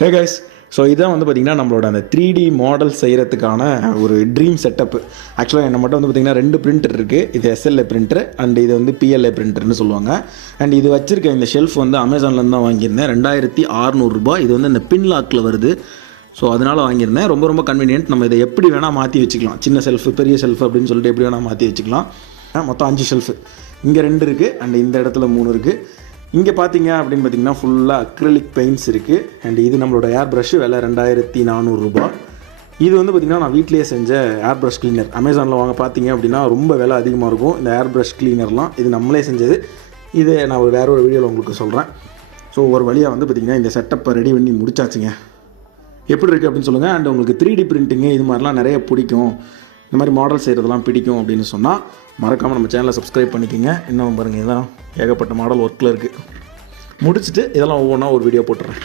Hey guys, so இதான் வந்து பார்த்திங்கன்னா நம்மளோட அந்த 3D மாடல் செய்கிறதுக்கான ஒரு ட்ரீம் செட்டப்பு. ஆக்சுவலாக என்ன மட்டும் வந்து பார்த்திங்கன்னா 2 பிரிண்டர் இருக்குது. இது SLA பிரிண்டர் அண்ட் இது வந்து PLA பிரிண்டர்னு சொல்லுவாங்க. அண்ட் இது வச்சுருக்க இந்த ஷெல்ஃப் வந்து அமேசான்லேருந்து தான் வாங்கியிருந்தேன். 2600 ரூபாய். இது வந்து இந்த பின் லாக்கில் வருது. ஸோ அதனால் வாங்கியிருந்தேன். ரொம்ப ரொம்ப கன்வீனியன்ட். நம்ம இதை எப்படி வேணால் மாற்றி வச்சுக்கலாம். சின்ன செல்ஃபு, பெரிய செல்ஃபு அப்படின்னு சொல்லிட்டு எப்படி வேணால் மாற்றி வச்சுக்கலாம். மொத்தம் 5 ஷெல்ஃபு. இங்கே 2 இருக்குது அண்ட் இந்த இடத்துல 3 இருக்குது. இங்கே பார்த்தீங்க அப்படின்னு பார்த்தீங்கன்னா ஃபுல்லாக அக்ரிலிக் பெயிண்ட்ஸ் இருக்குது. அண்ட் இது நம்மளோட ஏர் ப்ரஷ்ஷு, விலை 2400 ரூபாய். இது வந்து பார்த்திங்கன்னா நான் வீட்லேயே செஞ்ச ஏர் ப்ரஷ் கிளீனர். அமேசானில் வாங்க பார்த்தீங்க அப்படின்னா ரொம்ப விலை அதிகமாக இருக்கும் இந்த ஏர் ப்ரஷ் கிளீனர்லாம். இது நம்மளே செஞ்சது. இது நான் வேறு ஒரு வீடியோவில் உங்களுக்கு சொல்கிறேன். ஸோ ஒரு வழியாக வந்து பார்த்திங்கன்னா இந்த செட்டப்பை ரெடி பண்ணி முடிச்சாச்சுங்க. எப்படி இருக்குது அப்படின்னு சொல்லுங்கள். அண்ட் உங்களுக்கு 3D பிரிண்டிங்கு இது மாதிரிலாம் நிறைய பிடிக்கும், இந்த மாதிரி மாடல் செய்கிறதெல்லாம் பிடிக்கும் அப்படின்னு சொன்னால் மறக்காமல் நம்ம சேனலை சப்ஸ்கிரைப் பண்ணிக்கோங்க. இன்னும் பாருங்கள், இதெல்லாம் ஏகப்பட்ட மாடல் ஒர்க்கில் இருக்குது. முடிச்சுட்டு இதெல்லாம் ஒவ்வொன்றா ஒரு வீடியோ போட்டுறேன்.